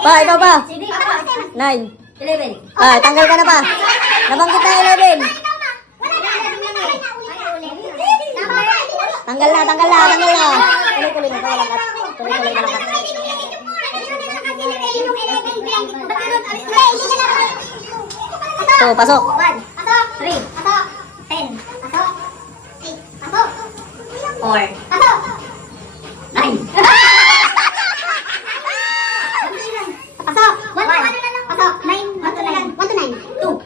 Pa, ikaw pa. Sige, ako. 9. 11. Ah, tanggal ka na pa. Nabanggit na 11. Tanggal na, tanggal na, tanggal na. Tuloy-tuloy na, wala ka. Tuloy-tuloy na lang. So, pasok. 1, 3, 10, 4, 9. Pasok! 1 pasok! 9, 1 to 9. 1 to 9. 2.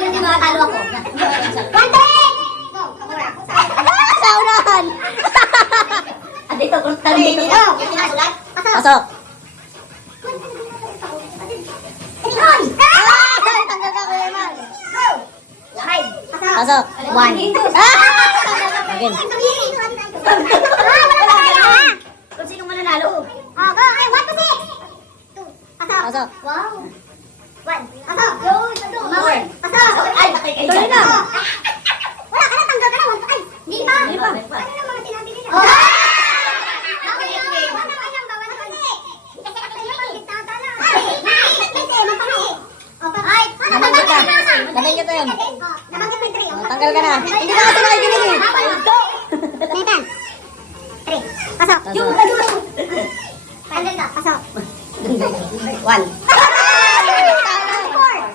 Kasi makatalo ako. 1 to 8! Go! Sa unahan. Dito, kurtan dito. Pasok. Pasok! Ah, tanggal ka, Kuya Eman. Pasok. 1. Again. Kung sino mananalo. Pasok. Wow. 1. Pasok. More. Pasok. Ay, bakit kayo Tuloy na. Wala ka na, tanggal ka na. Ay, hindi pa. Hindi pa. Ano naman ang sinabi nila? Nabanggit ka. Nabanggit na yun. Oh, tanggal ka na. Hindi ka kasi nakikinig eh. Pasok. Pasok. Tanggal ka. Pasok. 1.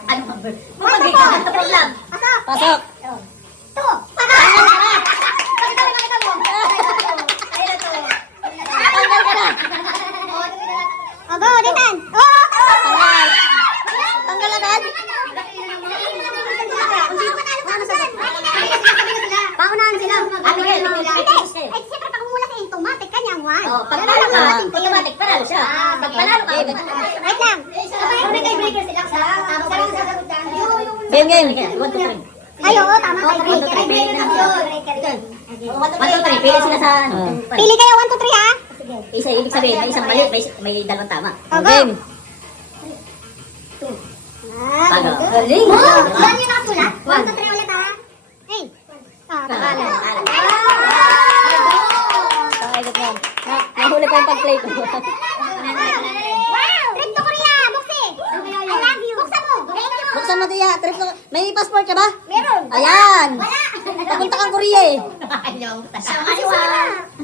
Ano ba? Mapagay ka na. Problem. Pasok. Pasok. 2. Tanggal ka na. Ogo, ditan. Tanggal. Tanggal agad. Paunahan sila. Ay, siyempre pag umula sa automatic kanyang one. pagpanalo ka, automatic panalo siya. Pag panalo ka, wait lang. Breaker sila sa sarang sasagutan. Game, game. 1, 2, 3. Ay, oo, tama. Breaker. Pili sila sa ano. Pili kayo 1, 2, 3 ha. Isa, ibig sabihin, may isang mali, may dalawang tama. Game. Paano? Galing. Yan yung nakasulat. 1, 2, 3 ulit ha. Hey. Pangalan. Pakaigot mo. Nahuli pa yung pag-play ko. Wow! Trip to Korea! Buksi! I love you! Buksan mo! Buksan mo tiya. Trip ko. May passport ka ba? Meron! Ayan. Wala! Papunta kang Korea eh. Ayaw. Wala!